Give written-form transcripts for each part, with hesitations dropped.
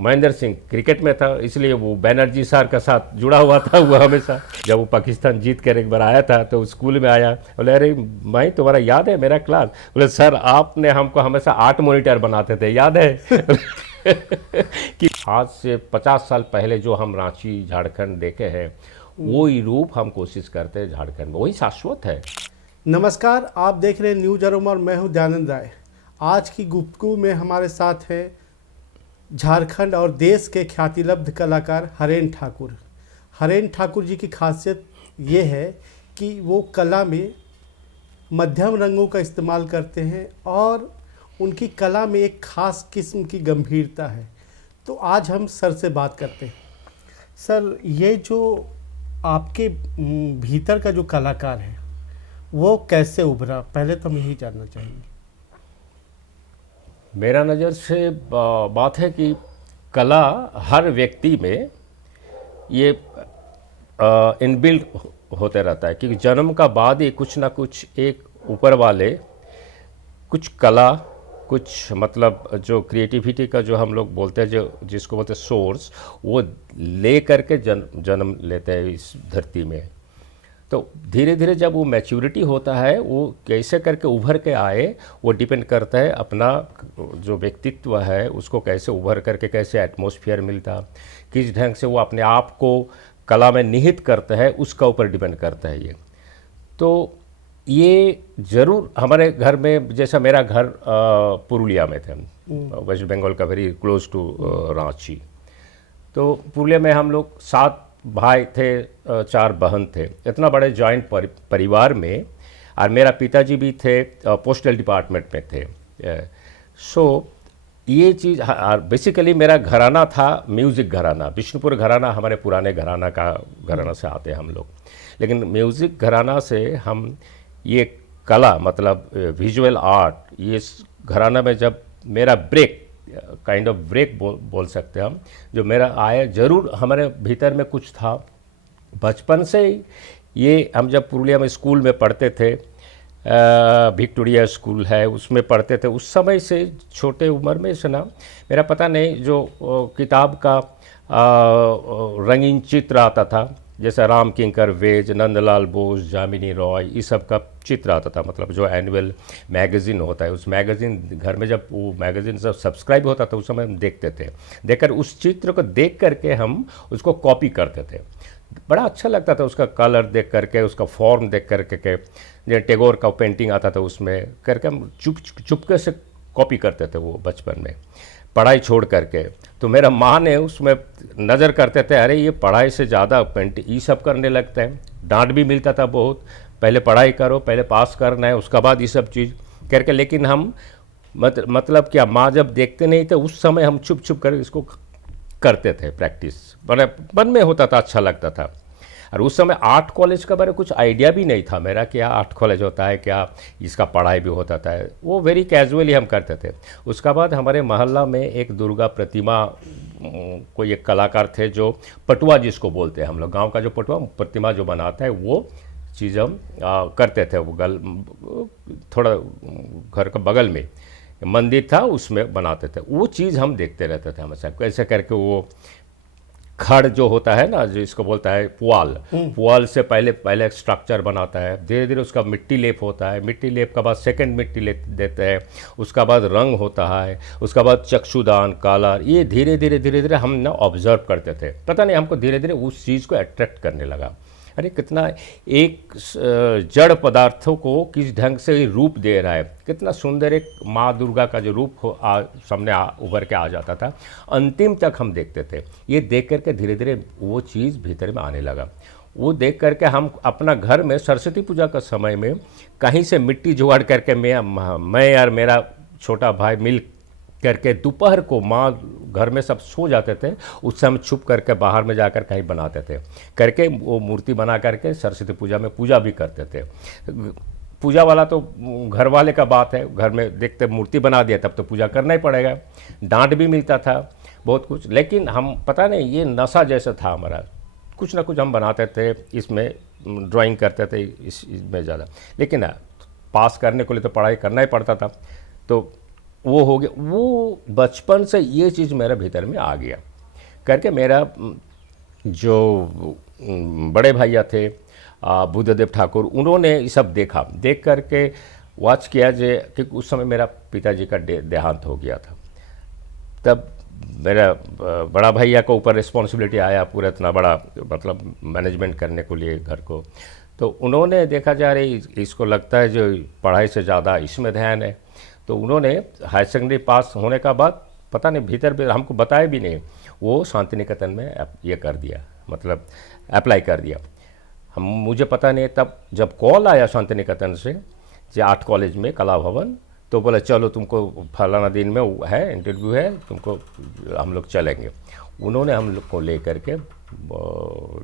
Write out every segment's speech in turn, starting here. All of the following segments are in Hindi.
महेंद्र सिंह क्रिकेट में था, इसलिए वो बैनर्जी सर के साथ जुड़ा हुआ था वो हमेशा। जब वो पाकिस्तान जीत कर एक बार आया था तो स्कूल में आया, बोले अरे भाई तुम्हारा याद है मेरा क्लास? बोले सर आपने हमको हमेशा 8 मॉनिटर बनाते थे, याद है? कि आज से 50 साल पहले जो हम रांची झारखंड देखे हैं वो ही रूप हम कोशिश करते हैं झारखंड में, वही शाश्वत है। नमस्कार, आप देख रहे हैं न्यूज अरोम और मैं हूं दयानंद राय। आज की गुफ्तगू में हमारे साथ हैं झारखंड और देश के ख्यातिलब्ध कलाकार हरेन ठाकुर। हरेन ठाकुर जी की खासियत ये है कि वो कला में मध्यम रंगों का इस्तेमाल करते हैं और उनकी कला में एक ख़ास किस्म की गंभीरता है। तो आज हम सर से बात करते हैं। सर, ये जो आपके भीतर का जो कलाकार है वो कैसे उभरा, पहले तो हम यही जानना चाहेंगे। मेरा नज़र से बात है कि कला हर व्यक्ति में ये इनबिल्ट होते रहता है, क्योंकि जन्म का बाद ही कुछ ना कुछ एक ऊपर वाले कुछ कला, कुछ मतलब जो क्रिएटिविटी का जो हम लोग बोलते हैं, जो जिसको बोलते हैं सोर्स, वो ले करके जन्म लेते हैं इस धरती में। तो धीरे धीरे जब वो मैच्योरिटी होता है, वो कैसे करके उभर के आए वो डिपेंड करता है अपना जो व्यक्तित्व है उसको कैसे उभर करके, कैसे एटमॉस्फेयर मिलता, किस ढंग से वो अपने आप को कला में निहित करता है, उसका ऊपर डिपेंड करता है ये। तो ये ज़रूर हमारे घर में, जैसा मेरा घर पुरुलिया में थे, वेस्ट बंगाल का वेरी क्लोज टू रांची। तो पुरुलिया में हम लोग 7 भाई थे, 4 बहन थे, इतना बड़े जॉइंट परिवार में। और मेरा पिताजी भी थे पोस्टल डिपार्टमेंट में थे। सो ये चीज़ बेसिकली मेरा घराना था म्यूज़िक घराना, विष्णुपुर घराना हमारे पुराने घराना से आते हैं हम लोग। लेकिन म्यूज़िक घराना से हम ये कला मतलब विजुअल आर्ट, ये घराना में जब मेरा ब्रेक काइंड ऑफ ब्रेक बोल सकते हैं हम, जो मेरा आया, ज़रूर हमारे भीतर में कुछ था बचपन से ही। ये हम जब पुरुलिया में स्कूल में पढ़ते थे, विक्टोरिया स्कूल है उसमें पढ़ते थे, उस समय से छोटे उम्र में से ना, मेरा पता नहीं जो किताब का रंगीन चित्र आता था, जैसे राम किंकर वेज, नंदलाल बोस, जामिनी रॉय, इस सब का चित्र आता था, मतलब जो एनुअल मैगज़ीन होता है, उस मैगज़ीन घर में जब वो मैगज़ीन सब सब्सक्राइब होता था उस समय हम देखते थे। देखकर उस चित्र को देख करके हम उसको कॉपी करते थे। बड़ा अच्छा लगता था उसका कलर देख करके, उसका फॉर्म देख करके के, जो टैगोर का पेंटिंग आता था उसमें करके हम चुपके से कॉपी करते थे वो बचपन में, पढ़ाई छोड़ करके। तो मेरा माँ ने उसमें नज़र करते थे, अरे ये पढ़ाई से ज़्यादा पेंटिंग ये सब करने लगता है। डांट भी मिलता था बहुत, पहले पढ़ाई करो, पहले पास करना है, उसके बाद ये सब चीज़ करके। लेकिन हम मतलब क्या, माँ जब देखते नहीं थे उस समय हम छुप छुप कर इसको करते थे प्रैक्टिस, बड़ा मन में होता था, अच्छा लगता था। और उस समय आर्ट कॉलेज का बारे कुछ आइडिया भी नहीं था मेरा, क्या आर्ट कॉलेज होता है, क्या इसका पढ़ाई भी होता था, वो वेरी कैजुअली हम करते थे। उसका बाद हमारे मोहल्ला में एक दुर्गा प्रतिमा, कोई एक कलाकार थे जो पटुआ जिसको बोलते हैं हम लोग, गांव का जो पटुआ प्रतिमा जो बनाता है, वो चीज़ हम करते थे। वो थोड़ा घर का बगल में मंदिर था उसमें बनाते थे। वो चीज़ हम देखते रहते थे हमेशा, कैसे करके वो खड़ जो होता है ना, जो इसको बोलता है पुआल, पुआल से पहले स्ट्रक्चर बनाता है, धीरे धीरे उसका मिट्टी लेप होता है, मिट्टी लेप के बाद सेकंड मिट्टी लेप देते हैं, उसका बाद रंग होता है, उसका बाद चक्षुदान, कलर, ये धीरे धीरे हम ना ऑब्जर्व करते थे। पता नहीं हमको धीरे धीरे उस चीज़ को अट्रैक्ट करने लगा, अरे कितना एक जड़ पदार्थों को किस ढंग से रूप दे रहा है, कितना सुंदर एक माँ दुर्गा का जो रूप सामने उभर के आ जाता था, अंतिम तक हम देखते थे। ये देख करके धीरे धीरे वो चीज़ भीतर में आने लगा। वो देख करके हम अपना घर में सरस्वती पूजा का समय में कहीं से मिट्टी जुगाड़ करके मैं और मेरा छोटा भाई मिल करके दोपहर को, माँ घर में सब सो जाते थे, उस समय छुप करके बाहर में जाकर कहीं बनाते थे, करके वो मूर्ति बना करके सरस्वती पूजा में पूजा भी करते थे। पूजा वाला तो घर वाले का बात है, घर में देखते मूर्ति बना दिया तब तो पूजा करना ही पड़ेगा, डांट भी मिलता था बहुत कुछ। लेकिन हम पता नहीं ये नशा जैसा था हमारा, कुछ ना कुछ हम बनाते थे, इसमें ड्राइंग करते थे इसमें ज़्यादा। लेकिन पास करने के लिए तो पढ़ाई करना ही पड़ता था। तो वो हो गया, वो बचपन से ये चीज़ मेरे भीतर में आ गया करके। मेरा जो बड़े भैया थे बुद्धदेव ठाकुर, उन्होंने ये सब देखा, देख करके वॉच किया जे कि उस समय मेरा पिताजी का देहांत हो गया था। तब मेरा बड़ा भैया को ऊपर रिस्पॉन्सिबिलिटी आया पूरा इतना बड़ा मतलब मैनेजमेंट करने को लिए घर को। तो उन्होंने देखा जा रही इसको लगता है जो पढ़ाई से ज़्यादा इसमें ध्यान है, तो उन्होंने हायर सेकेंडरी पास होने का बाद पता नहीं भीतर भी हमको बताया भी नहीं, वो शांति निकेतन में ये कर दिया, मतलब अप्लाई कर दिया। हम मुझे पता नहीं, तब जब कॉल आया शांति निकेतन से जो आर्ट कॉलेज में कला भवन, तो बोले चलो तुमको फलाना दिन में है इंटरव्यू है, तुमको हम लोग चलेंगे। उन्होंने हम लोग को ले करके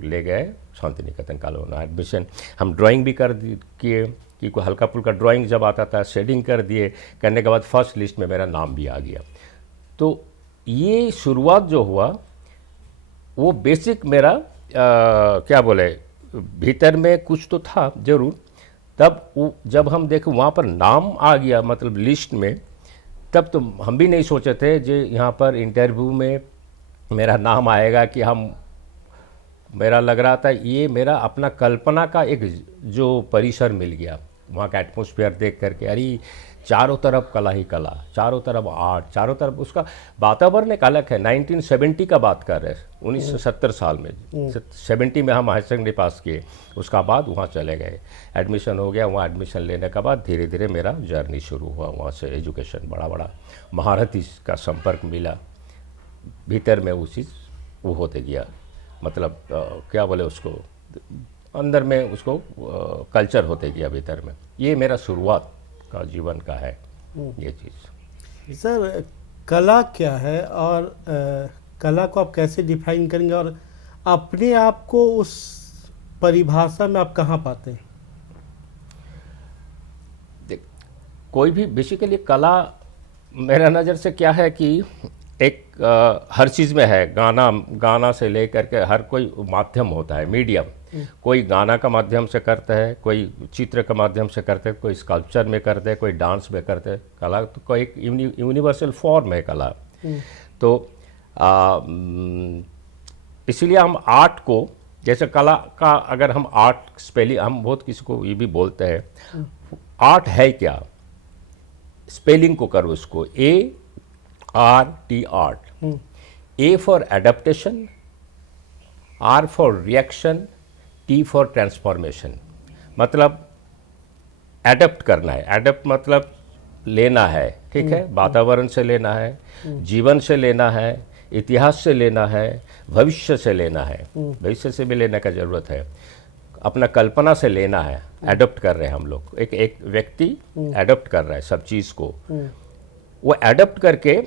ले गए शांति निकेतन कला भवन। एडमिशन हम ड्राइंग भी कर किए कि कोई हल्का फुल्का ड्राइंग जब आता था शेडिंग कर दिए, करने के बाद फर्स्ट लिस्ट में मेरा नाम भी आ गया। तो ये शुरुआत जो हुआ वो बेसिक मेरा क्या बोले भीतर में कुछ तो था ज़रूर। तब जब हम देखें वहाँ पर नाम आ गया मतलब लिस्ट में, तब तो हम भी नहीं सोचे थे जो यहाँ पर इंटरव्यू में मेरा नाम आएगा कि हम, मेरा लग रहा था ये मेरा अपना कल्पना का एक जो परिसर मिल गया वहाँ का एटमॉस्फेयर देख करके। अरे चारों तरफ कला ही कला, चारों तरफ आर्ट, चारों तरफ उसका वातावरण एक अलग है। 1970 का बात कर रहे हैं, 1970 साल में 70 में हम हायर सेकेंडरी पास किए, उसका बाद वहाँ चले गए, एडमिशन हो गया। वहाँ एडमिशन लेने के बाद धीरे धीरे मेरा जर्नी शुरू हुआ, वहाँ से एजुकेशन बड़ा बड़ा महारथी का संपर्क मिला, भीतर में वो चीज़ वो होते गया, मतलब क्या बोले उसको अंदर में उसको कल्चर होते गया भीतर में। ये मेरा शुरुआत का जीवन का है ये चीज़। सर कला क्या है और कला को आप कैसे डिफाइन करेंगे और अपने आप को उस परिभाषा में आप कहाँ पाते हैं? देख, कोई भी बेसिकली कला मेरा नज़र से क्या है कि एक हर चीज़ में है। गाना से लेकर के हर कोई माध्यम होता है, मीडियम। कोई गाना का माध्यम से करता है, कोई चित्र का माध्यम से करते हैं, कोई स्कल्पचर में करते हैं, कोई डांस में करते हैं। कला तो कोई एक यूनिवर्सल फॉर्म है कला। तो इसीलिए हम आर्ट को, जैसे कला का अगर हम आर्ट स्पेलिंग, हम बहुत किसी को ये भी बोलते हैं आर्ट है क्या, स्पेलिंग को करो उसको ART art. A for adaptation, R for reaction, T for transformation. मतलब एडेप्ट करना है, एडेप्ट मतलब लेना है, ठीक है, वातावरण से लेना है, जीवन से लेना है, इतिहास से लेना है, भविष्य से लेना है, भविष्य से भी लेने का ज़रूरत है, अपना कल्पना से लेना है। एडप्ट कर रहे हैं हम लोग, एक व्यक्ति एडप्ट कर रहा है सब चीज़ को। वो एडप्ट करके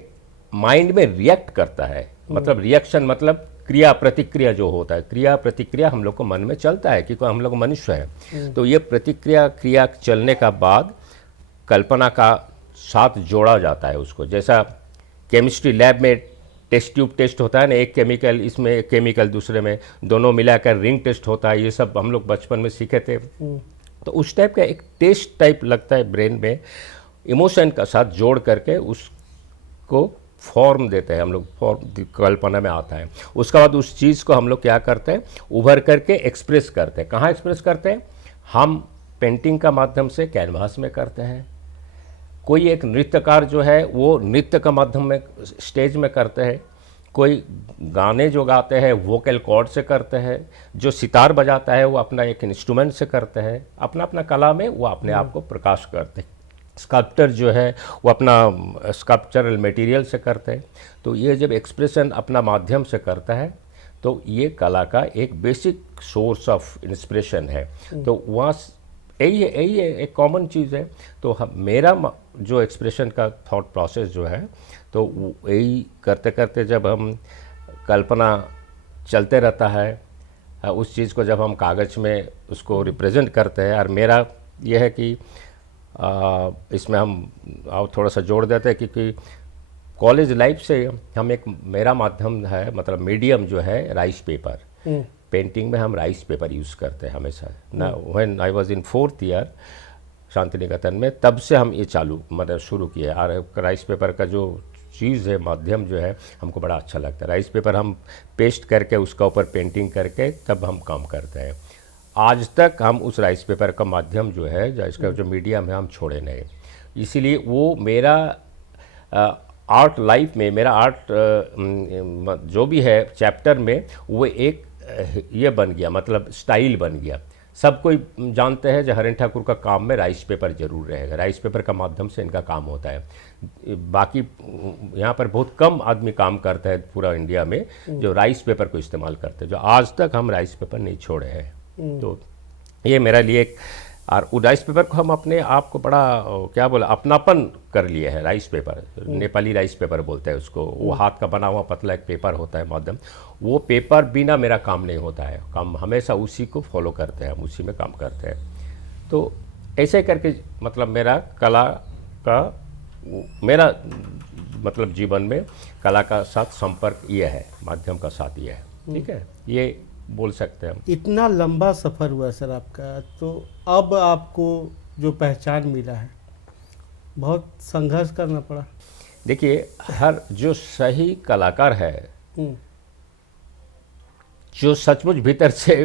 माइंड में रिएक्ट करता है, मतलब रिएक्शन मतलब क्रिया प्रतिक्रिया जो होता है, क्रिया प्रतिक्रिया हम लोग को मन में चलता है क्योंकि हम लोग मनुष्य हैं। तो ये प्रतिक्रिया क्रिया चलने का बाद कल्पना का साथ जोड़ा जाता है उसको। जैसा केमिस्ट्री लैब में टेस्ट ट्यूब टेस्ट होता है ना, एक केमिकल इसमें एक केमिकल दूसरे में, दोनों मिलाकर रिंग टेस्ट होता है, ये सब हम लोग बचपन में सीखे थे। तो उस टाइप का एक टेस्ट टाइप लगता है ब्रेन में, इमोशन का साथ जोड़ करके उसको फॉर्म देते हैं हम लोग, फॉर्म कल्पना में आता है। उसके बाद उस चीज़ को हम लोग क्या करते हैं, उभर करके एक्सप्रेस करते हैं। कहाँ एक्सप्रेस करते हैं? हम पेंटिंग का माध्यम से कैनवास में करते हैं। कोई एक नृत्यकार जो है वो नृत्य का माध्यम में स्टेज में करते हैं। कोई गाने जो गाते हैं वोकल कॉर्ड से करते हैं। जो सितार बजाता है वो अपना एक इंस्ट्रूमेंट से करते हैं। अपना अपना कला में वो अपने आप को प्रकाश करते हैं। स्कल्पटर जो है वो अपना स्कल्पचरल मटेरियल से करते हैं। तो ये जब एक्सप्रेशन अपना माध्यम से करता है तो ये कला का एक बेसिक सोर्स ऑफ इंस्पिरेशन है। तो वहाँ यही है एक कॉमन चीज़ है। तो मेरा जो एक्सप्रेशन का थॉट प्रोसेस जो है तो यही करते करते जब हम कल्पना चलते रहता है, उस चीज़ को जब हम कागज़ में उसको रिप्रेजेंट करते हैं। और मेरा ये है कि इसमें हम और थोड़ा सा जोड़ देते हैं क्योंकि कॉलेज लाइफ से हम एक मेरा माध्यम है, मतलब मीडियम जो है राइस पेपर। पेंटिंग में हम राइस पेपर यूज़ करते हैं हमेशा ना। When I was in 4th year Shantiniketan में, तब से हम ये चालू मतलब शुरू किए। और राइस पेपर का जो चीज़ है, माध्यम जो है, हमको बड़ा अच्छा लगता है। राइस पेपर हम पेस्ट करके उसका ऊपर पेंटिंग करके तब हम काम करते हैं। आज तक हम उस राइस पेपर का माध्यम जो है, जो इसका जो मीडियम है, हम छोड़े नहीं। इसीलिए वो मेरा आर्ट लाइफ में, मेरा आर्ट जो भी है चैप्टर में, वो एक ये बन गया, मतलब स्टाइल बन गया। सब कोई जानते हैं जो हरेन ठाकुर का काम में राइस पेपर जरूर रहेगा। राइस पेपर का माध्यम से इनका काम होता है। बाकी यहाँ पर बहुत कम आदमी काम करता है पूरा इंडिया में जो राइस पेपर को इस्तेमाल करते हैं, जो आज तक हम राइस पेपर नहीं छोड़े हैं। तो ये मेरा लिए एक, और वो राइस पेपर को हम अपने आप को बड़ा क्या बोला, अपनापन कर लिए है। Rice paper, Nepali rice paper बोलते हैं उसको। वो हाथ का बना हुआ पतला एक पेपर होता है माध्यम, वो पेपर बिना मेरा काम नहीं होता है। काम हमेशा उसी को फॉलो करते हैं, हम उसी में काम करते हैं। तो ऐसे करके मतलब मेरा कला का, मेरा मतलब जीवन में कला का साथ संपर्क ये है, माध्यम का साथ ये है। ठीक है, ये बोल सकते हैं हम। इतना लंबा सफ़र हुआ सर आपका, तो अब आपको जो पहचान मिला है, बहुत संघर्ष करना पड़ा। देखिए, हर जो सही कलाकार है, जो सचमुच भीतर से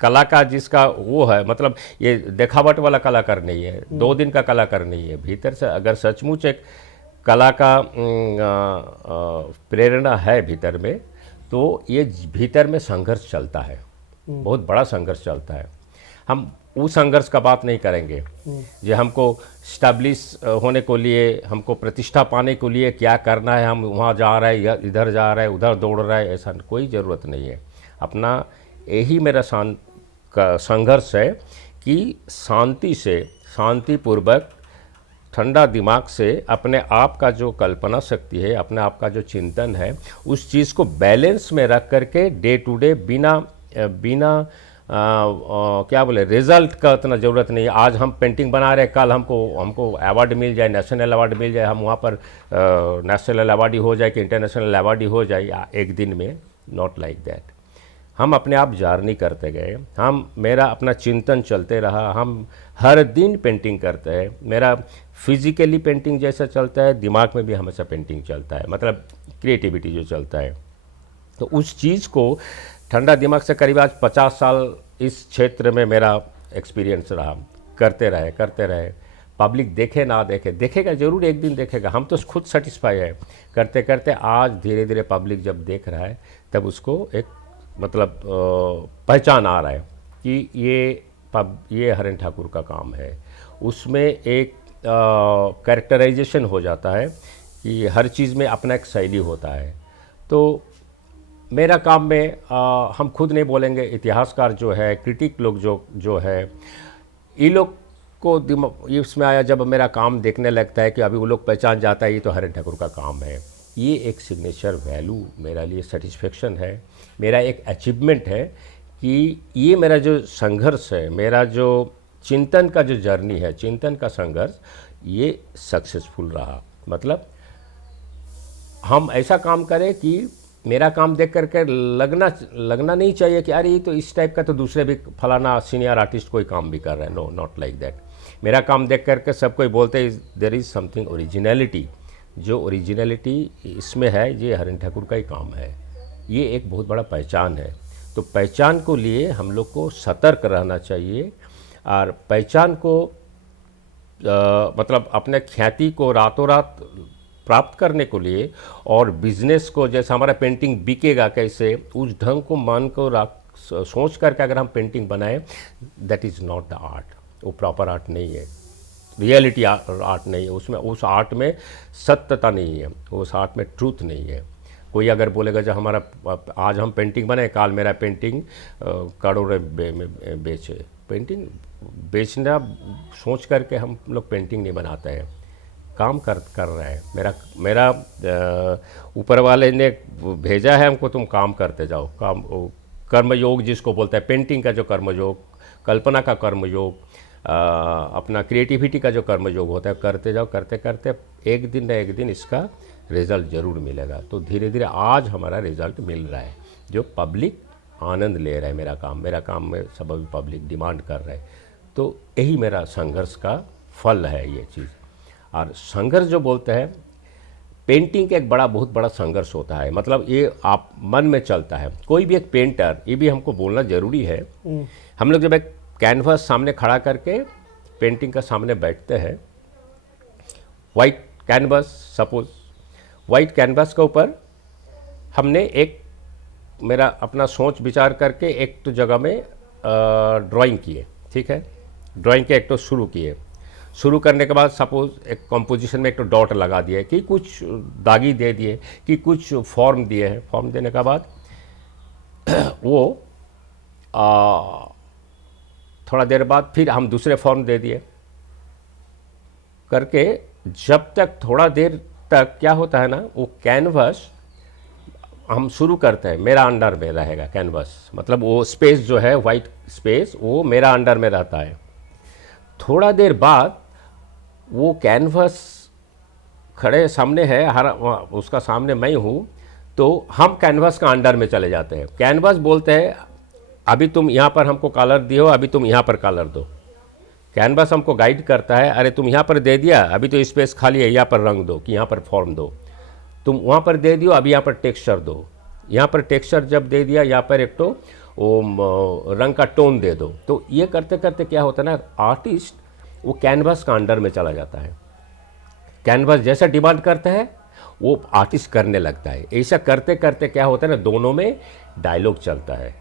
कला का जिसका वो है, मतलब ये दिखावट वाला कलाकार नहीं है, 2 दिन का कलाकार नहीं है, भीतर से अगर सचमुच एक कला का प्रेरणा है भीतर में, तो ये भीतर में संघर्ष चलता है, बहुत बड़ा संघर्ष चलता है। हम उस संघर्ष का बात नहीं करेंगे जो हमको स्टैब्लिश होने को लिए, हमको प्रतिष्ठा पाने के लिए क्या करना है, हम वहाँ जा रहे हैं, इधर जा रहे हैं, उधर दौड़ रहे हैं, ऐसा कोई ज़रूरत नहीं है। अपना यही मेरा संघर्ष है कि शांति से, शांतिपूर्वक, ठंडा दिमाग से अपने आप का जो कल्पना शक्ति है, अपने आप का जो चिंतन है, उस चीज़ को बैलेंस में रख करके डे टू डे, बिना क्या बोले, रिजल्ट का इतना ज़रूरत नहीं है। आज हम पेंटिंग बना रहे हैं, कल हमको अवार्ड मिल जाए, नेशनल अवार्ड मिल जाए, हम वहाँ पर नेशनल अवार्ड ही हो जाए कि इंटरनेशनल अवार्ड ही हो जाए एक दिन में, नॉट लाइक दैट। हम अपने आप जर्नी करते गए, मेरा अपना चिंतन चलते रहा। हम हर दिन पेंटिंग करते हैं। मेरा फिजिकली पेंटिंग जैसा चलता है, दिमाग में भी हमेशा पेंटिंग चलता है, मतलब क्रिएटिविटी जो चलता है। तो उस चीज़ को ठंडा दिमाग से करीब आज 50 साल इस क्षेत्र में मेरा एक्सपीरियंस रहा। करते रहे। पब्लिक देखे ना देखे, देखेगा ज़रूर, एक दिन देखेगा। हम तो खुद सेटिस्फाई है करते करते। आज धीरे धीरे पब्लिक जब देख रहा है, तब उसको एक मतलब पहचान आ रहा है कि ये हरेन ठाकुर का काम है। उसमें एक कैरेक्टराइजेशन हो जाता है कि हर चीज़ में अपना एक शैली होता है। तो मेरा काम में हम खुद नहीं बोलेंगे, इतिहासकार जो है, क्रिटिक लोग जो है, ये लोग को इसमें आया जब मेरा काम देखने लगता है कि अभी वो लोग पहचान जाता है ये तो हरेन ठाकुर का काम है। ये एक सिग्नेचर वैल्यू मेरा लिए सेटिस्फेक्शन है, मेरा एक अचीवमेंट है कि ये मेरा जो संघर्ष है, मेरा जो चिंतन का जो जर्नी है, चिंतन का संघर्ष, ये सक्सेसफुल रहा। मतलब हम ऐसा काम करें कि मेरा काम देख करके लगना नहीं चाहिए कि अरे ये तो इस टाइप का तो दूसरे भी फलाना सीनियर आर्टिस्ट कोई काम भी कर रहे हैं। No, not like that. मेरा काम देख करके सब कोई बोलते हैं देयर इज़ समथिंग ओरिजिनलिटी। जो ओरिजिनलिटी इसमें है, ये हरेन ठाकुर का ही काम है। ये एक बहुत बड़ा पहचान है। तो पहचान को लिए हम लोग को सतर्क रहना चाहिए, और पहचान को मतलब अपने ख्याति को रातों रात प्राप्त करने को लिए, और बिजनेस को, जैसे हमारा पेंटिंग बिकेगा कैसे, उस ढंग को मन को सोच करके अगर हम पेंटिंग बनाएं, that is not the art. वो प्रॉपर आर्ट नहीं है, रियलिटी आर्ट नहीं है। उसमें, उस आर्ट में सत्यता नहीं है, उस आर्ट में ट्रूथ नहीं है। कोई अगर बोलेगा जो हमारा आज हम पेंटिंग बनाए, काल मेरा पेंटिंग करोड़ों में बेचे, पेंटिंग बेचना सोच करके हम लोग पेंटिंग नहीं बनाते हैं, काम कर रहे हैं। मेरा ऊपर वाले ने भेजा है हमको, तुम काम करते जाओ। काम, कर्मयोग जिसको बोलते हैं, पेंटिंग का जो कर्मयोग, कल्पना का कर्मयोग, अपना क्रिएटिविटी का जो कर्मयोग होता है, करते जाओ, करते करते एक दिन न एक दिन इसका रिज़ल्ट ज़रूर मिलेगा। तो धीरे धीरे आज हमारा रिज़ल्ट मिल रहा है, जो पब्लिक आनंद ले रहा है। मेरा काम में सब अभी पब्लिक डिमांड कर रहा है। तो यही मेरा संघर्ष का फल है ये चीज़। और संघर्ष जो बोलते हैं, पेंटिंग का एक बहुत बड़ा संघर्ष होता है, मतलब ये आप मन में चलता है। कोई भी एक पेंटर, ये भी हमको बोलना ज़रूरी है, हम लोग जब एक कैनवास सामने खड़ा करके पेंटिंग का सामने बैठते हैं, white canvas, suppose white canvas के ऊपर हमने एक मेरा अपना सोच विचार करके एक तो जगह में ड्राइंग किए, ठीक है, ड्राइंग के एक तो शुरू किए। शुरू करने के बाद सपोज एक कंपोजिशन में एक तो डॉट लगा दिए, कि कुछ दागी दे दिए, कि कुछ फॉर्म दिए हैं। फॉर्म देने के बाद वो थोड़ा देर बाद फिर हम दूसरे फॉर्म दे दिए करके, जब तक थोड़ा देर तक क्या होता है ना, वो कैनवस हम शुरू करते हैं, मेरा अंडर में रहेगा कैनवस, मतलब वो स्पेस जो है वाइट स्पेस वो मेरा अंडर में रहता है। थोड़ा देर बाद वो कैनवस खड़े सामने है, हर उसका सामने मैं हूँ, तो हम कैनवस का अंडर में चले जाते हैं। कैनवस बोलते हैं अभी तुम यहाँ पर हमको कलर दिए हो, अभी तुम यहाँ पर कलर दो। कैनवस हमको गाइड करता है, अरे तुम यहाँ पर दे दिया, अभी तो स्पेस खाली है, यहाँ पर रंग दो, कि यहाँ पर फॉर्म दो। तुम वहाँ पर दे दियो, अभी यहाँ पर टेक्सचर दो। यहाँ पर टेक्सचर जब दे दिया, यहाँ पर एक तो वो रंग का टोन दे दो। तो ये करते करते क्या होता है ना, आर्टिस्ट वो कैनवस का अंडर में चला जाता है। कैनवस जैसा डिमांड करता है वो आर्टिस्ट करने लगता है। ऐसा करते करते क्या होता है ना, दोनों में डायलॉग चलता है।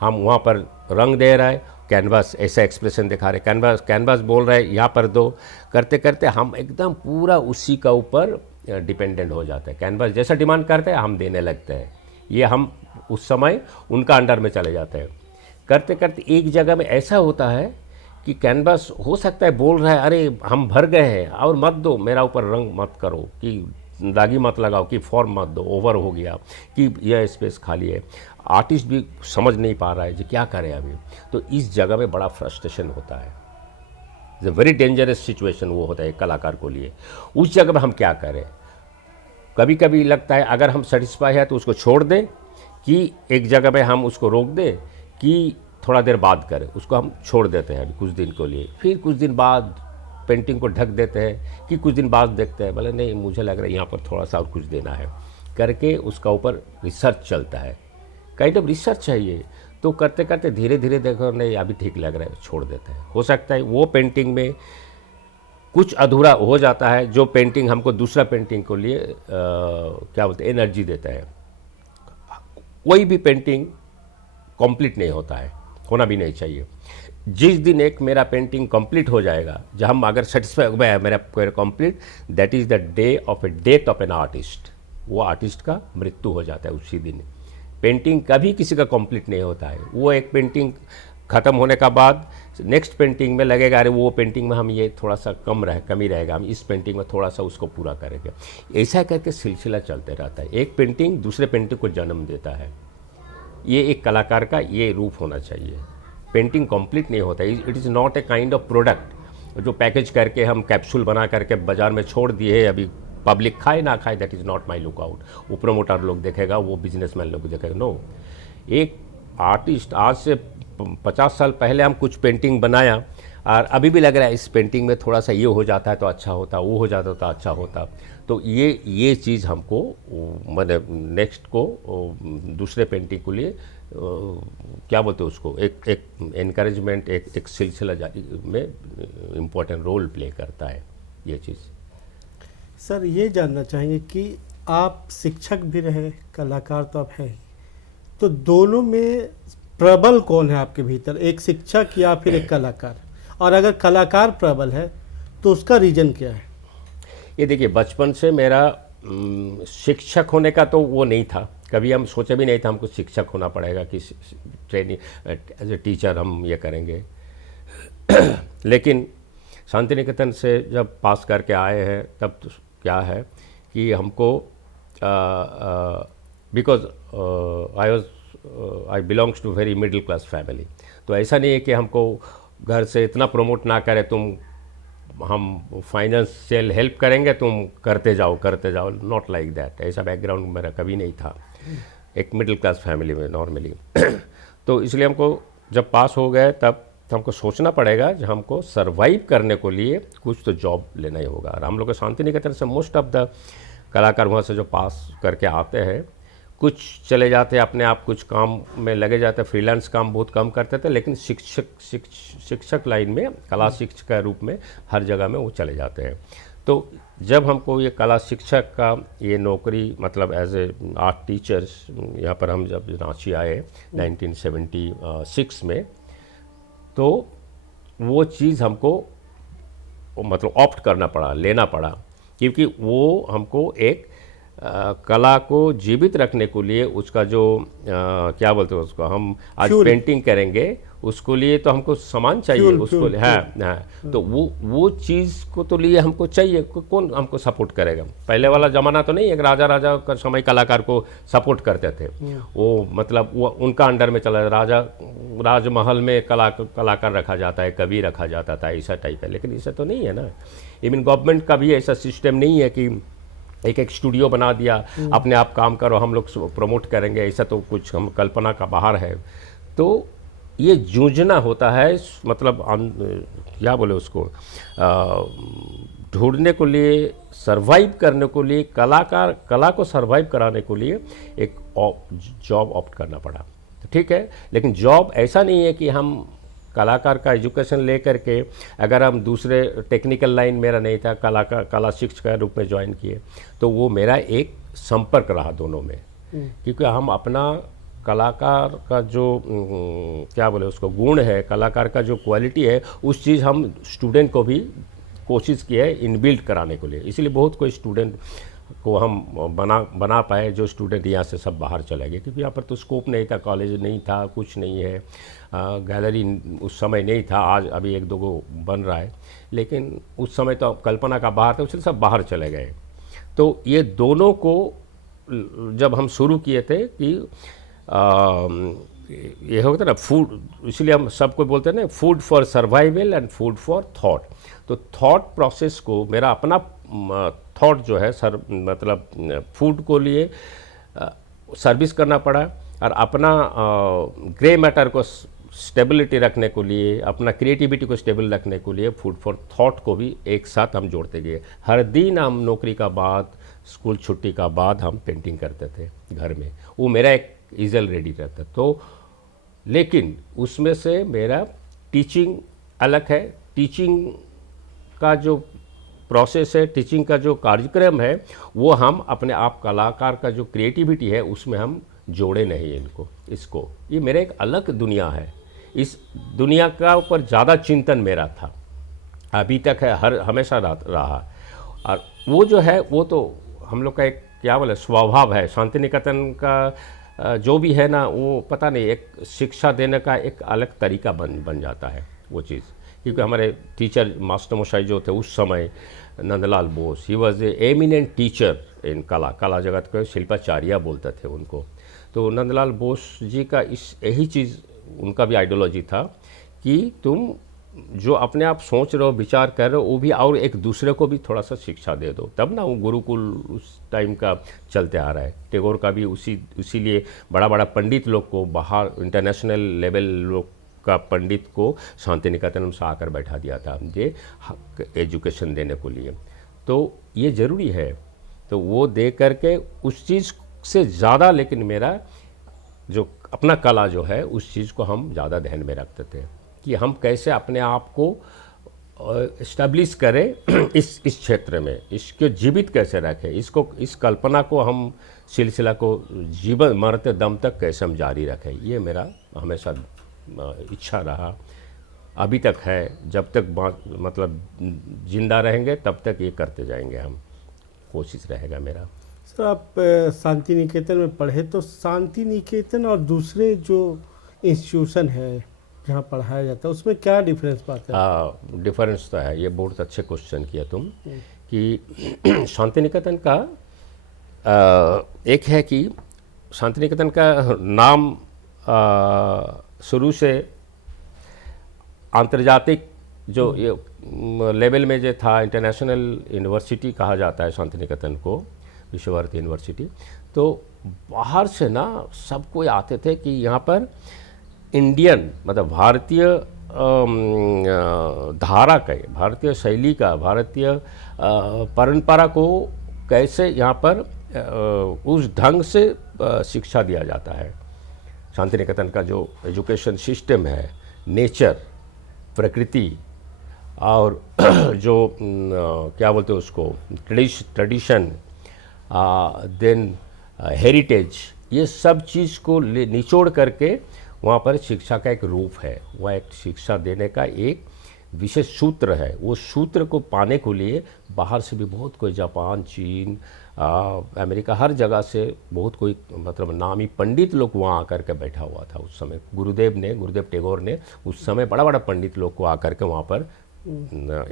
हम वहाँ पर रंग दे रहा है, कैनवस ऐसा एक्सप्रेशन दिखा रहे, कैनवस बोल रहा है यहाँ पर दो। करते करते हम एकदम पूरा उसी का ऊपर डिपेंडेंट हो जाते हैं। कैनवस जैसा डिमांड करते हैं हम देने लगते हैं, ये हम उस समय उनका अंडर में चले जाते हैं। करते करते एक जगह में ऐसा होता है कि कैनवस हो सकता है बोल रहा है अरे हम भर गए हैं और मत दो, मेरा ऊपर रंग मत करो, कि दागी मत लगाओ, कि फॉर्म मत दो, ओवर हो गया, कि यह स्पेस खाली है। आर्टिस्ट भी समझ नहीं पा रहा है जो क्या करे अभी। तो इस जगह में बड़ा फ्रस्ट्रेशन होता है, it's a very dangerous situation वो होता है कलाकार को लिए। उस जगह में हम क्या करें, कभी कभी लगता है अगर हम सेटिस्फाई है तो उसको छोड़ दें, कि एक जगह में हम उसको रोक दें, कि थोड़ा देर बाद करें, उसको हम छोड़ देते हैं अभी कुछ दिन के लिए। फिर कुछ दिन बाद पेंटिंग को ढक देते हैं, कि कुछ दिन बाद देखते हैं, बोले नहीं मुझे लग रहा है यहाँ पर थोड़ा सा और कुछ देना है, करके उसका ऊपर रिसर्च चलता है। काइंड ऑफ रिसर्च है ये। तो करते करते धीरे धीरे देखो नहीं अभी ठीक लग रहा है, छोड़ देते हैं। हो सकता है वो पेंटिंग में कुछ अधूरा हो जाता है, जो पेंटिंग हमको दूसरा पेंटिंग को लिए क्या बोलते हैं एनर्जी देता है। कोई भी पेंटिंग कंप्लीट नहीं होता है, होना भी नहीं चाहिए। जिस दिन एक मेरा पेंटिंग कंप्लीट हो जाएगा, जब हम अगर सेटिस्फाई हो गया मेरा complete, that is the day of A death of an artist. वो आर्टिस्ट का मृत्यु हो जाता है उसी दिन। पेंटिंग कभी किसी का कंप्लीट नहीं होता है। वो एक पेंटिंग ख़त्म होने का बाद नेक्स्ट पेंटिंग में लगेगा अरे वो पेंटिंग में हम ये थोड़ा सा कमी रहेगा, हम इस पेंटिंग में थोड़ा सा उसको पूरा करेंगे। ऐसा करके सिलसिला चलते रहता है। एक पेंटिंग दूसरे पेंटिंग को जन्म देता है। ये एक कलाकार का ये रूप होना चाहिए। पेंटिंग कंप्लीट नहीं होता, it is not a kind of product जो पैकेज करके हम कैप्सूल बना करके बाज़ार में छोड़ दिए, अभी पब्लिक खाए ना खाए that is not my look out. वो प्रोमोटर लोग देखेगा, वो बिजनेसमैन लोग देखेगा। नो, एक आर्टिस्ट आज से 50 साल पहले हम कुछ पेंटिंग बनाया और अभी भी लग रहा है इस पेंटिंग में थोड़ा सा ये हो जाता है तो अच्छा होता, वो हो जाता तो अच्छा होता। तो ये चीज़ हमको मतलब नेक्स्ट को दूसरे पेंटिंग के लिए क्या बोलते हैं उसको, एक एनकरेजमेंट, एक सिलसिला में इम्पोर्टेंट रोल प्ले करता है ये चीज़। सर ये जानना चाहेंगे कि आप शिक्षक भी रहे, कलाकार तो आप हैं ही, तो दोनों में प्रबल कौन है आपके भीतर, एक शिक्षक या फिर एक कलाकार? और अगर कलाकार प्रबल है तो उसका रीज़न क्या है? ये देखिए, बचपन से मेरा शिक्षक होने का तो वो नहीं था, कभी हम सोचे भी नहीं था हमको शिक्षक होना पड़ेगा कि ट्रेनिंग एज ए टीचर हम ये करेंगे। लेकिन शांति निकेतन से जब पास करके आए हैं तब तो क्या है कि हमको because I belongs to very middle class family, तो ऐसा नहीं है कि हमको घर से इतना प्रमोट ना करे, हम फाइनेंशियल हेल्प करेंगे तुम करते जाओ, नॉट लाइक दैट। ऐसा बैकग्राउंड मेरा कभी नहीं था, एक मिडिल क्लास फैमिली में नॉर्मली। तो इसलिए हमको जब पास हो गए तब तो हमको सोचना पड़ेगा कि हमको सरवाइव करने को लिए कुछ तो जॉब लेना ही होगा। और हम लोग को शांति निकेतन से मोस्ट ऑफ द कलाकार वहाँ से जो पास करके आते हैं, कुछ चले जाते हैं अपने आप, कुछ काम में लगे जाते हैं, फ्रीलांस काम बहुत कम करते थे, लेकिन शिक्षक लाइन में, कला शिक्षक के रूप में हर जगह में वो चले जाते हैं। तो जब हमको ये कला शिक्षक का ये नौकरी, मतलब एज ए आर्ट टीचर्स, यहाँ पर हम जब रांची आए 1976 में, तो वो चीज़ हमको मतलब ऑप्ट करना पड़ा, लेना पड़ा, क्योंकि वो हमको एक कला को जीवित रखने के लिए, उसका जो क्या बोलते हैं उसको, हम आज पेंटिंग करेंगे उसको लिए तो हमको सामान चाहिए, उसको लिए हाँ, तो वो चीज़ को तो लिए हमको चाहिए, कौन हमको सपोर्ट करेगा। पहले वाला ज़माना तो नहीं है, राजा राजा का समय कलाकार को सपोर्ट करते थे, वो मतलब वो उनका अंडर में चला, राजमहल में कलाकार रखा जाता है, कवि रखा जाता था, ऐसा टाइप है। लेकिन ऐसा तो नहीं है ना, इवन गवर्नमेंट का भी ऐसा सिस्टम नहीं है कि एक स्टूडियो बना दिया, अपने आप काम करो, हम लोग प्रमोट करेंगे, ऐसा तो कुछ हम कल्पना का बाहर है। तो ये जूझना होता है, मतलब क्या बोले उसको, ढूंढने को लिए, सरवाइव करने को लिए, कला को सरवाइव कराने को लिए एक जॉब ऑप्ट करना पड़ा। तो ठीक है, लेकिन जॉब ऐसा नहीं है कि हम कलाकार का एजुकेशन ले करके, अगर हम दूसरे टेक्निकल लाइन मेरा नहीं था, कला शिक्षक के रूप में ज्वाइन किए, तो वो मेरा एक संपर्क रहा दोनों में, क्योंकि हम अपना कलाकार का जो क्या बोले उसको गुण है, कलाकार का जो क्वालिटी है, उस चीज़ हम स्टूडेंट को भी कोशिश की है इनबिल्ट कराने के लिए। इसलिए बहुत कोई स्टूडेंट को हम बना पाए, जो स्टूडेंट यहाँ से सब बाहर चले गए, क्योंकि यहाँ पर तो स्कोप नहीं था, कॉलेज नहीं था, कुछ नहीं है, गैलरी उस समय नहीं था, आज अभी एक दो को बन रहा है, लेकिन उस समय तो कल्पना का बाहर था, उससे सब बाहर चले गए। तो ये दोनों को जब हम शुरू किए थे कि ये होता है ना फूड, इसलिए हम सबको बोलते हैं ना, food for survival and food for thought. तो थॉट प्रोसेस को, मेरा अपना थॉट जो है मतलब फूड को लिए सर्विस करना पड़ा, और अपना ग्रे मैटर को स्टेबिलिटी रखने को लिए, अपना क्रिएटिविटी को स्टेबल रखने को लिए फूड फॉर थॉट को भी एक साथ हम जोड़ते गए। हर दिन हम नौकरी का बाद, स्कूल छुट्टी का बाद हम पेंटिंग करते थे घर में, वो मेरा एक ईजल रेडी रहता। तो लेकिन उसमें से मेरा टीचिंग अलग है, टीचिंग का जो प्रोसेस है, टीचिंग का जो कार्यक्रम है, वो हम अपने आप कलाकार का जो क्रिएटिविटी है उसमें हम जोड़े नहीं इसको। ये मेरा एक अलग दुनिया है, इस दुनिया का ऊपर ज़्यादा चिंतन मेरा था, अभी तक है, हमेशा रहा। और वो जो है वो तो हम लोग का एक क्या बोले स्वभाव है। शांति निकेतन का जो भी है ना, वो पता नहीं एक शिक्षा देने का एक अलग तरीका बन जाता है वो चीज़, क्योंकि हमारे टीचर मास्टर मशाई जो थे उस समय, Nandlal Bose, he was a eminent teacher इन कला जगत के शिल्पाचार्य बोलते थे उनको। तो नंदलाल बोस जी का यही चीज़ उनका भी आइडियोलॉजी था कि तुम जो अपने आप सोच रहे हो, विचार कर रहे हो, वो भी और एक दूसरे को भी थोड़ा सा शिक्षा दे दो, तब ना वो गुरुकुल उस टाइम का चलते आ रहा है। टैगोर का भी उसीलिए बड़ा बड़ा पंडित लोग को, बाहर इंटरनेशनल लेवल लोग का पंडित को शांति निकेतन से आकर बैठा दिया था ये एजुकेशन देने को लिए। तो ये ज़रूरी है, तो वो दे करके उस चीज़ से ज़्यादा, लेकिन मेरा जो अपना कला जो है उस चीज़ को हम ज़्यादा ध्यान में रखते थे कि हम कैसे अपने आप को इस्टेब्लिश करें इस क्षेत्र में, इसको जीवित कैसे रखें, इस कल्पना को हम सिलसिला को जीवन मरते दम तक कैसे हम जारी रखें। ये मेरा हमेशा इच्छा रहा, अभी तक है, जब तक मतलब जिंदा रहेंगे तब तक ये करते जाएंगे हम, कोशिश रहेगा मेरा। सर आप शांति निकेतन में पढ़े, तो शांति निकेतन और दूसरे जो इंस्टीट्यूशन है जहाँ पढ़ाया जाता है उसमें क्या डिफरेंस पाते हैं? डिफरेंस तो है, ये बहुत अच्छे क्वेश्चन किया तुम कि शांति निकेतन का एक है कि शांति निकेतन का नाम शुरू से अंतर्जातिक जो ये लेवल में जो था, इंटरनेशनल यूनिवर्सिटी कहा जाता है शांति निकेतन को, विश्व भारती यूनिवर्सिटी। तो बाहर से ना सब कोई आते थे कि यहाँ पर इंडियन मतलब भारतीय धारा का, भारतीय शैली का, भारतीय परंपरा को कैसे यहाँ पर उस ढंग से शिक्षा दिया जाता है। शांति निकेतन का जो एजुकेशन सिस्टम है, नेचर, प्रकृति और जो क्या बोलते हैं उसको, ट्रेडिशन, देन हेरिटेज, ये सब चीज़ को निचोड़ करके वहाँ पर शिक्षा का एक रूप है, वह एक शिक्षा देने का एक विशेष सूत्र है। वो सूत्र को पाने के लिए बाहर से भी बहुत कोई, जापान, चीन, अमेरिका, हर जगह से बहुत कोई मतलब नामी पंडित लोग वहाँ आकर के बैठा हुआ था उस समय। गुरुदेव टैगोर ने उस समय बड़ा बड़ा पंडित लोग को आकर के वहाँ पर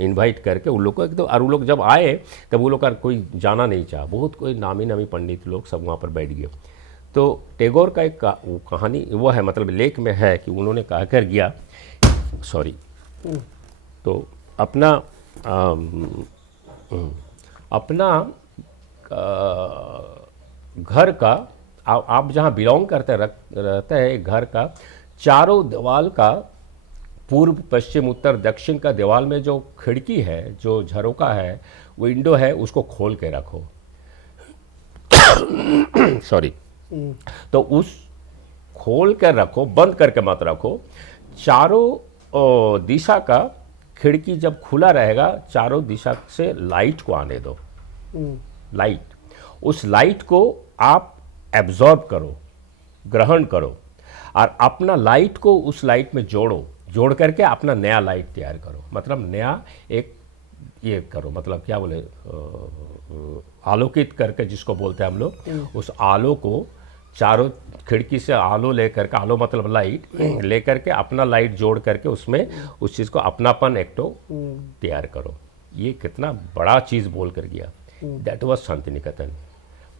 इनवाइट करके उन लोग को एकदम, और उन लोग जब आए तब वो लोग का कोई जाना नहीं चाहा, बहुत कोई नामी पंडित लोग सब वहाँ पर बैठ गए। तो टैगोर का एक कहानी वो है, मतलब लेख में है कि उन्होंने कहा कर गया, सॉरी, तो अपना घर का, आप जहाँ बिलोंग करते रहते हैं, घर का चारों दीवार का, पूर्व, पश्चिम, उत्तर, दक्षिण का दीवार में जो खिड़की है, जो झरोका है, विंडो है, उसको खोल के रखो। सॉरी, तो उस खोल कर रखो, बंद करके मत रखो। चारों दिशा का खिड़की जब खुला रहेगा, चारों दिशा से लाइट को आने दो। लाइट, उस लाइट को आप एब्जॉर्ब करो, ग्रहण करो, और अपना लाइट को उस लाइट में जोड़ करके अपना नया लाइट तैयार करो। मतलब नया एक ये करो, मतलब क्या बोले, आलोकित करके जिसको बोलते हैं हम लोग, उस आलो को चारों खिड़की से आलो लेकर के, आलो मतलब लाइट लेकर के, अपना लाइट जोड़ करके उसमें उस चीज़ को अपनापन एक्टो तैयार करो। ये कितना बड़ा चीज़ बोल कर गया। That was Shanti Niketan.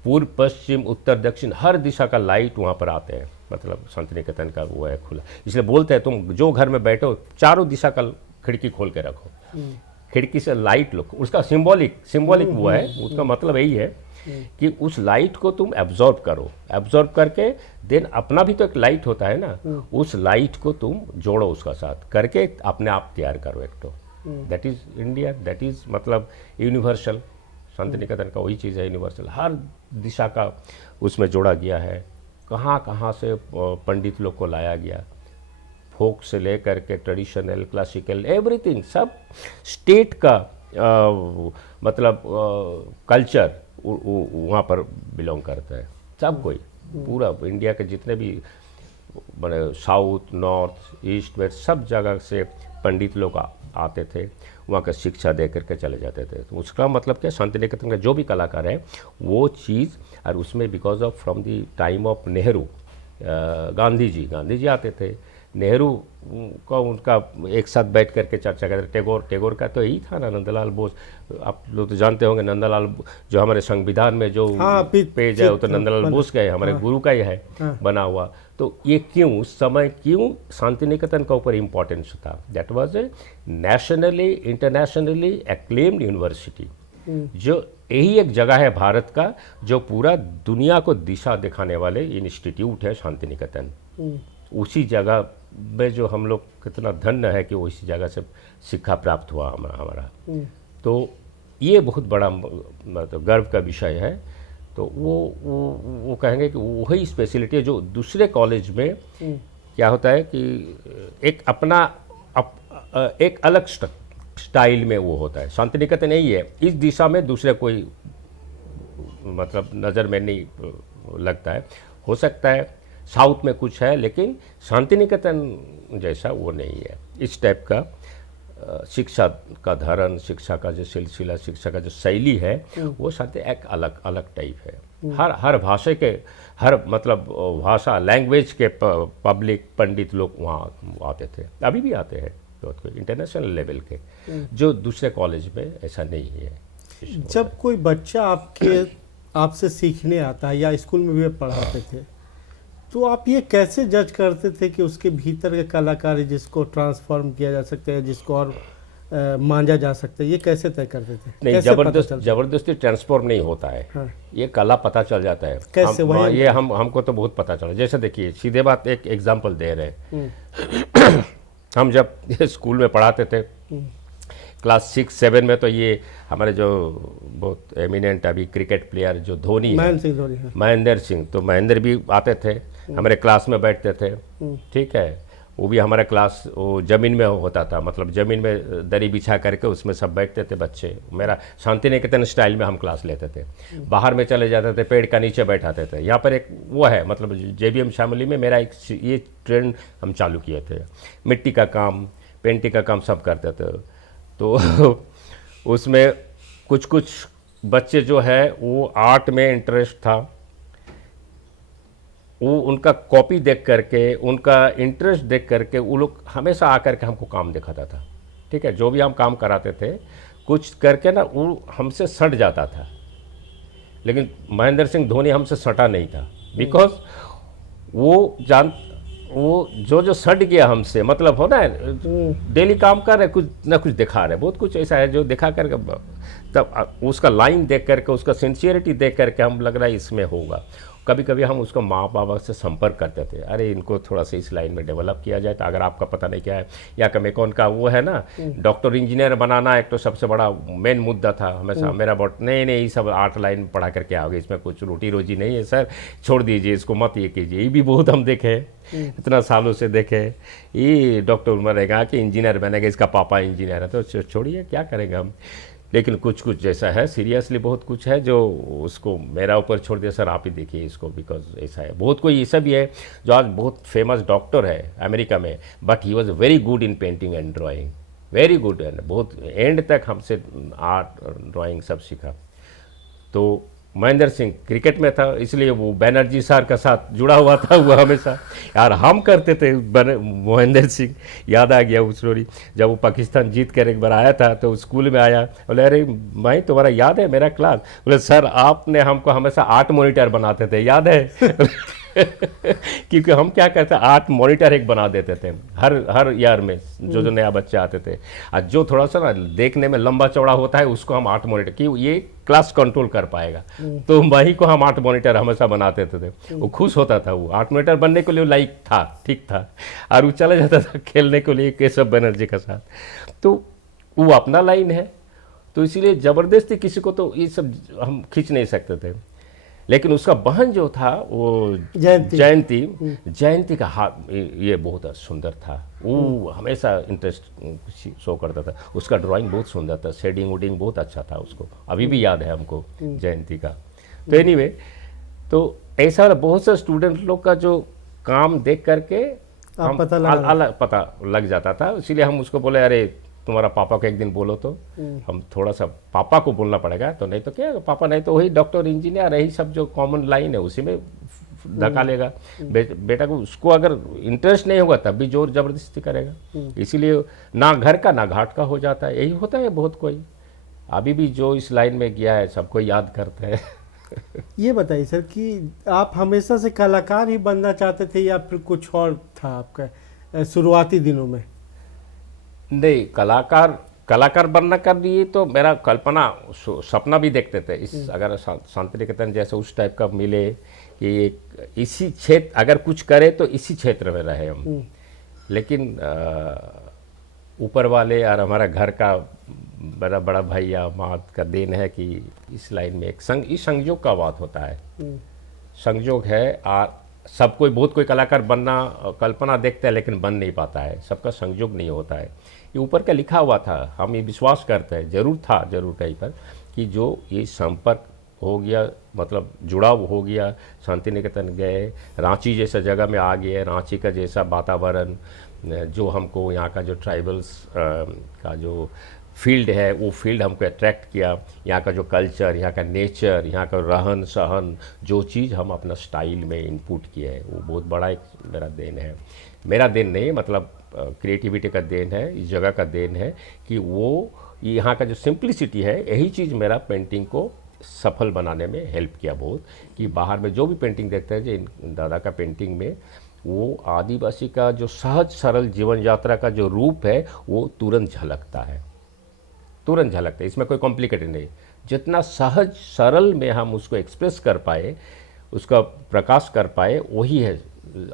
पूर्व, पश्चिम, उत्तर, दक्षिण हर दिशा का लाइट वहाँ पर आते हैं, मतलब शांति निकेतन का वो है खुला। इसलिए बोलते हैं तुम जो घर में बैठो चारों दिशा का खिड़की खोल के रखो, खिड़की से लाइट लो। उसका सिंबॉलिक वो है, उसका मतलब यही है कि उस लाइट को तुम एब्जॉर्ब करो, एब्जॉर्ब करके देन अपना भी तो एक लाइट होता है ना, उस लाइट को तुम जोड़ो उसका साथ करके अपने आप तैयार करो एक तो। That is India, that is मतलब यूनिवर्सल। शांति निकेतन का वही चीज़ है, यूनिवर्सल। हर दिशा का उसमें जोड़ा गया है। कहाँ कहाँ से पंडित लोग को लाया गया, फोक से लेकर के ट्रेडिशनल, क्लासिकल, एवरीथिंग, सब स्टेट का मतलब कल्चर वहाँ पर बिलोंग करता है सब कोई। पूरा इंडिया के जितने भी बड़े साउथ, नॉर्थ, ईस्ट, वेस्ट सब जगह से पंडित लोग आते थे, वहाँ का शिक्षा दे करके चले जाते थे। तो उसका मतलब क्या, शांति निकेतन का जो भी कलाकार है वो चीज़, और उसमें because of from the time of Nehru, Gandhi ji आते थे, नेहरू का उनका एक साथ बैठ करके चर्चा करते। टैगोर का तो यही था ना, नंदलाल बोस, आप लोग तो जानते होंगे, नंदलाल जो हमारे संविधान में जो पेज है वो तो नंदलाल बोस का है, हमारे गुरु का ही है बना हुआ। तो ये क्यों उस समय क्यों शांति निकेतन का ऊपर इम्पोर्टेंस था। That was a nationally internationally acclaimed university, जो यही एक जगह है भारत का जो पूरा दुनिया को दिशा दिखाने वाले इंस्टीट्यूट है शांति निकेतन। उसी जगह में जो हम लोग कितना धन्य है कि उसी जगह से शिक्षा प्राप्त हुआ हमारा। तो ये बहुत बड़ा मतलब गर्व का विषय है। तो वो कहेंगे कि वही स्पेशलिटी है जो दूसरे कॉलेज में क्या होता है कि एक अपना एक अलग स्टाइल में वो होता है। शांति निकेतन यही है, इस दिशा में दूसरे कोई मतलब नज़र में नहीं लगता है। हो सकता है साउथ में कुछ है, लेकिन शांति निकेतन जैसा वो नहीं है। इस टाइप का शिक्षा का धरण, शिक्षा का जो सिलसिला, शिक्षा का जो शैली है वो शायद एक अलग टाइप है। हर भाषा के, हर मतलब भाषा लैंग्वेज के पब्लिक पंडित लोग वहाँ आते थे, अभी भी आते हैं इंटरनेशनल लेवल के, जो दूसरे कॉलेज में ऐसा नहीं है। जब कोई बच्चा आपसे सीखने आता है या स्कूल में भी पढ़ाते थे, तो आप ये कैसे जज करते थे कि उसके भीतर के कलाकार है जिसको ट्रांसफॉर्म किया जा सकता है, जिसको और मांझा जा सकता है, ये कैसे तय करते थे? नहीं, जबरदस्ती ट्रांसफॉर्म नहीं होता है। हाँ। ये कला पता चल जाता है कैसे? ये हमको तो बहुत पता चला। जैसे देखिए, सीधे बात एक एग्जांपल दे रहे हैं। हम जब स्कूल में पढ़ाते थे क्लास 6-7 में, तो ये हमारे जो बहुत एमिनेंट अभी क्रिकेट प्लेयर जो धोनी है, महेंद्र सिंह धोनी है। महेंद्र सिंह, तो महेंद्र भी आते थे हमारे क्लास में बैठते थे। ठीक है, वो भी हमारा क्लास वो ज़मीन में होता था, मतलब ज़मीन में दरी बिछा करके उसमें सब बैठते थे बच्चे। मेरा शांति निकेतन स्टाइल में हम क्लास लेते थे। बाहर में चले जाते थे, पेड़ का नीचे बैठाते थे। यहाँ पर एक वो है, मतलब JBM शामली में मेरा एक ये ट्रेंड हम चालू किए थे। मिट्टी का काम, पेंटिंग का काम सब करते थे। तो उसमें कुछ कुछ बच्चे जो है वो आर्ट में इंटरेस्ट था, वो उनका कॉपी देख करके, उनका इंटरेस्ट देख करके वो लोग हमेशा आकर के हमको काम दिखाता था। ठीक है, जो भी हम काम कराते थे कुछ करके ना वो हमसे सट जाता था, लेकिन महेंद्र सिंह धोनी हमसे सटा नहीं था। बिकॉज वो जो सट गया हमसे, मतलब हो ना, डेली काम कर रहे, कुछ ना कुछ दिखा रहे, बहुत कुछ ऐसा है जो दिखा करके, तब उसका लाइन देख करके, उसका सिंसियरिटी देख करके हम लग रहा है इसमें होगा। कभी कभी हम उसको माँ बाप से संपर्क करते थे, अरे इनको थोड़ा सा इस लाइन में डेवलप किया जाए। तो अगर आपका पता नहीं क्या है, या कमेकॉन का वो है ना, डॉक्टर इंजीनियर बनाना एक तो सबसे बड़ा मेन मुद्दा था हमेशा मेरा। बहुत नहीं ये सब 8 लाइन पढ़ा करके आओगे, इसमें कुछ रोटी रोजी नहीं है सर, छोड़ दीजिए इसको, मत ये कीजिए। ये भी बहुत हम देखे, इतना सालों से देखे, ये डॉक्टर बनेगा कि इंजीनियर बनेगा, इसका पापा इंजीनियर है, तो छोड़िए क्या करेंगे हम। लेकिन कुछ कुछ जैसा है, सीरियसली बहुत कुछ है जो उसको मेरा ऊपर छोड़ दिया, सर आप ही देखिए इसको, बिकॉज ऐसा है। बहुत कोई ऐसा भी है जो आज बहुत फेमस डॉक्टर है अमेरिका में, but he was very good in painting and drawing, very good, and बहुत एंड तक हमसे आर्ट ड्राइंग सब सीखा। तो महेंद्र सिंह क्रिकेट में था, इसलिए वो बैनर्जी सर का साथ जुड़ा हुआ था वो हमेशा। यार हम करते थे महेंद्र सिंह, याद आ गया वो स्टोरी। जब वो पाकिस्तान जीत कर एक बार आया था तो स्कूल में आया, बोले अरे भाई तुम्हारा याद है मेरा क्लास? बोले सर आपने हमको हमेशा आर्ट मॉनिटर बनाते थे, याद है? क्योंकि हम क्या करते, आर्ट मॉनिटर एक बना देते थे हर ईयर में, जो नया बच्चे आते थे। और जो थोड़ा सा ना देखने में लंबा चौड़ा होता है उसको हम आर्ट मॉनिटर, कि ये क्लास कंट्रोल कर पाएगा, तो वही को हम आर्ट मॉनिटर हमेशा बनाते थे। वो खुश होता था, वो आर्ट मॉनिटर बनने के लिए लाइक था, ठीक था, और वो चला जाता था खेलने के लिए केशव बनर्जी के साथ। तो वो अपना लाइन है, तो इसीलिए ज़बरदस्ती किसी को तो ये सब हम खींच नहीं सकते थे। लेकिन उसका बहन जो था वो जयंती का हाथ ये बहुत सुंदर था, वो हमेशा इंटरेस्ट शो करता था। उसका ड्राइंग बहुत सुंदर था, शेडिंग वुडिंग बहुत अच्छा था उसको, अभी भी याद है हमको जयंती का। तो एनीवे, तो ऐसा बहुत से स्टूडेंट लोग का जो काम देख करके हम पता लग जाता था। इसीलिए हम उसको बोले अरे तुम्हारा पापा को एक दिन बोलो, तो हम थोड़ा सा पापा को बोलना पड़ेगा, तो नहीं तो क्या पापा, नहीं तो वही डॉक्टर इंजीनियर, यही सब जो कॉमन लाइन है उसी में धक्का लेगा। बेटा को, उसको अगर इंटरेस्ट नहीं होगा तब भी जोर जबरदस्ती करेगा। इसीलिए ना घर का ना घाट का हो जाता है, यही होता है। बहुत कोई अभी भी जो इस लाइन में गया है सबको याद करते हैं। ये बताइए सर कि आप हमेशा से कलाकार ही बनना चाहते थे या फिर कुछ और था आपका शुरुआती दिनों में? नहीं, कलाकार बनना कर लिए तो मेरा कल्पना सपना भी देखते थे इस, अगर शांति निकेतन जैसे उस टाइप का मिले कि इसी क्षेत्र अगर कुछ करे तो इसी क्षेत्र में रहे हम। लेकिन ऊपर वाले और हमारा घर का बड़ा बड़ा भाई या माँ का देन है कि इस लाइन में एक संयोग का बात होता है, संयोग है। और सब कोई, बहुत कोई कलाकार बनना कल्पना देखता है लेकिन बन नहीं पाता है, सबका संयोग नहीं होता है। ये ऊपर का लिखा हुआ था, हम ये विश्वास करते हैं, जरूर कहीं पर कि जो ये संपर्क हो गया, मतलब जुड़ाव हो गया, शांति निकेतन गए, रांची जैसा जगह में आ गए, रांची का जैसा वातावरण जो हमको, यहाँ का जो ट्राइबल्स का जो फील्ड है वो फील्ड हमको अट्रैक्ट किया। यहाँ का जो कल्चर, यहाँ का नेचर, यहाँ का रहन सहन, जो चीज़ हम अपना स्टाइल में इनपुट किए हैं, वो बहुत बड़ा एक मेरा देन है। मेरा देन नहीं, मतलब क्रिएटिविटी का देन है, इस जगह का देन है कि वो यहाँ का जो सिंप्लिसिटी है, यही चीज़ मेरा पेंटिंग को सफल बनाने में हेल्प किया बहुत। कि बाहर में जो भी पेंटिंग देखते हैं, जो दादा का पेंटिंग में वो आदिवासी का जो सहज सरल जीवन यात्रा का जो रूप है वो तुरंत झलकता है, तुरंत झलकता है। इसमें कोई कॉम्प्लिकेटेड नहीं, जितना सहज सरल में हम उसको एक्सप्रेस कर पाए, उसका प्रकाश कर पाए, वही है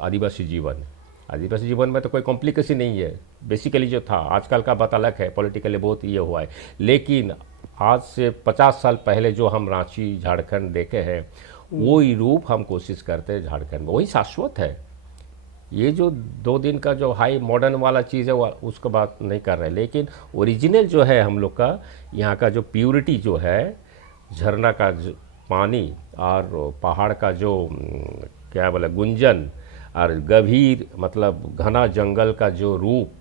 आदिवासी जीवन। आदिवासी जीवन में तो कोई कॉम्प्लिकेशन नहीं है, बेसिकली जो था, आजकल का बात अलग है, पॉलिटिकली बहुत ये हुआ है, लेकिन आज से 50 साल पहले जो हम रांची झारखंड देखे हैं वही रूप हम कोशिश करते हैं झारखंड में, वही शाश्वत है। ये जो 2 दिन का जो हाई मॉडर्न वाला चीज़ है वो उसको बात नहीं कर रहे, लेकिन ओरिजिनल जो है हम लोग का यहाँ का जो प्योरिटी जो है, झरना का जो पानी और पहाड़ का जो क्या बोले गुंजन और गंभीर मतलब घना जंगल का जो रूप,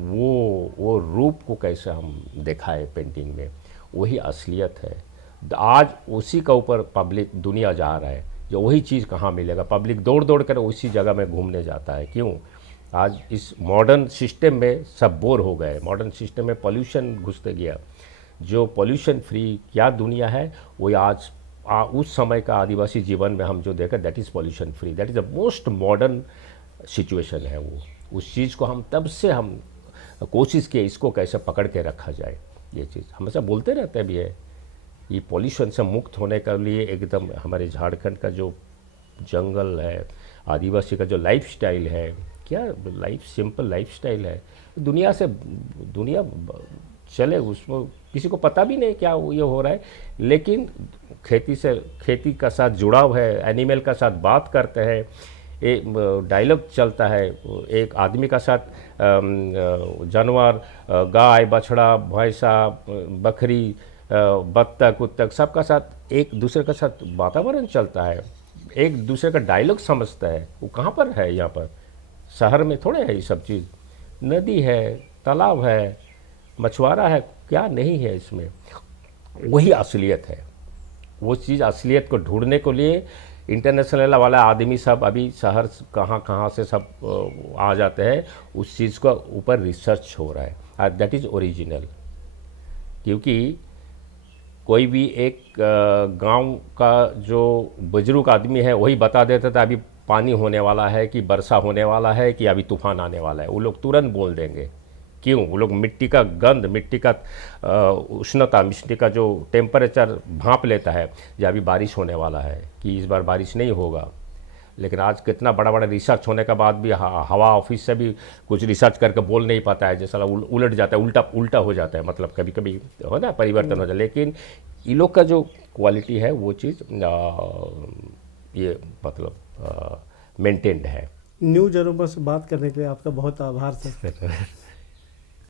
वो रूप को कैसे हम दिखाए पेंटिंग में, वही असलियत है। आज उसी का ऊपर पब्लिक दुनिया जा रहा है, जो वही चीज़ कहाँ मिलेगा, पब्लिक दौड़ दौड़ कर उसी जगह में घूमने जाता है। क्यों? आज इस मॉडर्न सिस्टम में सब बोर हो गए, मॉडर्न सिस्टम में पॉल्यूशन घुसते गया। जो पॉल्यूशन फ्री क्या दुनिया है वो आज उस समय का आदिवासी जीवन में हम जो देखा, that is pollution free, that is the most modern situation है। वो उस चीज़ को हम तब से हम कोशिश किए इसको कैसे पकड़ के रखा जाए। ये चीज़ हमेशा बोलते रहते भी है, ये पॉल्यूशन से मुक्त होने के लिए एकदम हमारे झारखंड का जो जंगल है, आदिवासी का जो लाइफस्टाइल है, क्या सिंपल लाइफस्टाइल है, दुनिया चले उसमें किसी को पता भी नहीं क्या ये हो रहा है, लेकिन खेती का साथ जुड़ाव है, एनिमल का साथ बात करते हैं, एक डायलॉग चलता है एक आदमी का साथ, जानवर, गाय बछड़ा भैंसा बकरी बत्तख उत्तख सबका साथ एक दूसरे का साथ वातावरण चलता है, एक दूसरे का डायलॉग समझता है। वो कहाँ पर है? यहाँ पर शहर में थोड़े है ये सब चीज़। नदी है, तालाब है, मछुआरा है, क्या नहीं है इसमें? वही असलियत है। वो चीज़ असलियत को ढूंढने के लिए इंटरनेशनल वाला आदमी सब अभी शहर कहाँ से सब आ जाते हैं, उस चीज़ का ऊपर रिसर्च हो रहा है, और दैट इज़ ओरिजिनल। क्योंकि कोई भी एक गांव का जो बुजुर्ग आदमी है वही बता देता था अभी पानी होने वाला है कि वर्षा होने वाला है कि अभी तूफान आने वाला है, वो लोग तुरंत बोल देंगे। क्यों? वो लोग मिट्टी का गंध, मिट्टी का उष्णता, मिट्टी का जो टेम्परेचर भांप लेता है कि अभी बारिश होने वाला है, कि इस बार बारिश नहीं होगा। लेकिन आज कितना बड़ा बड़ा रिसर्च होने के बाद भी हवा ऑफिस से भी कुछ रिसर्च करके बोल नहीं पाता है, जैसा उलट जाता है, उल्टा हो जाता है, मतलब कभी कभी हो ना परिवर्तन हो जाता है। लेकिन इन लोग का जो क्वालिटी है वो चीज़ ये मतलब मेंटेन्ड है। न्यूज अरोमा से बात करने के लिए आपका बहुत आभार सर।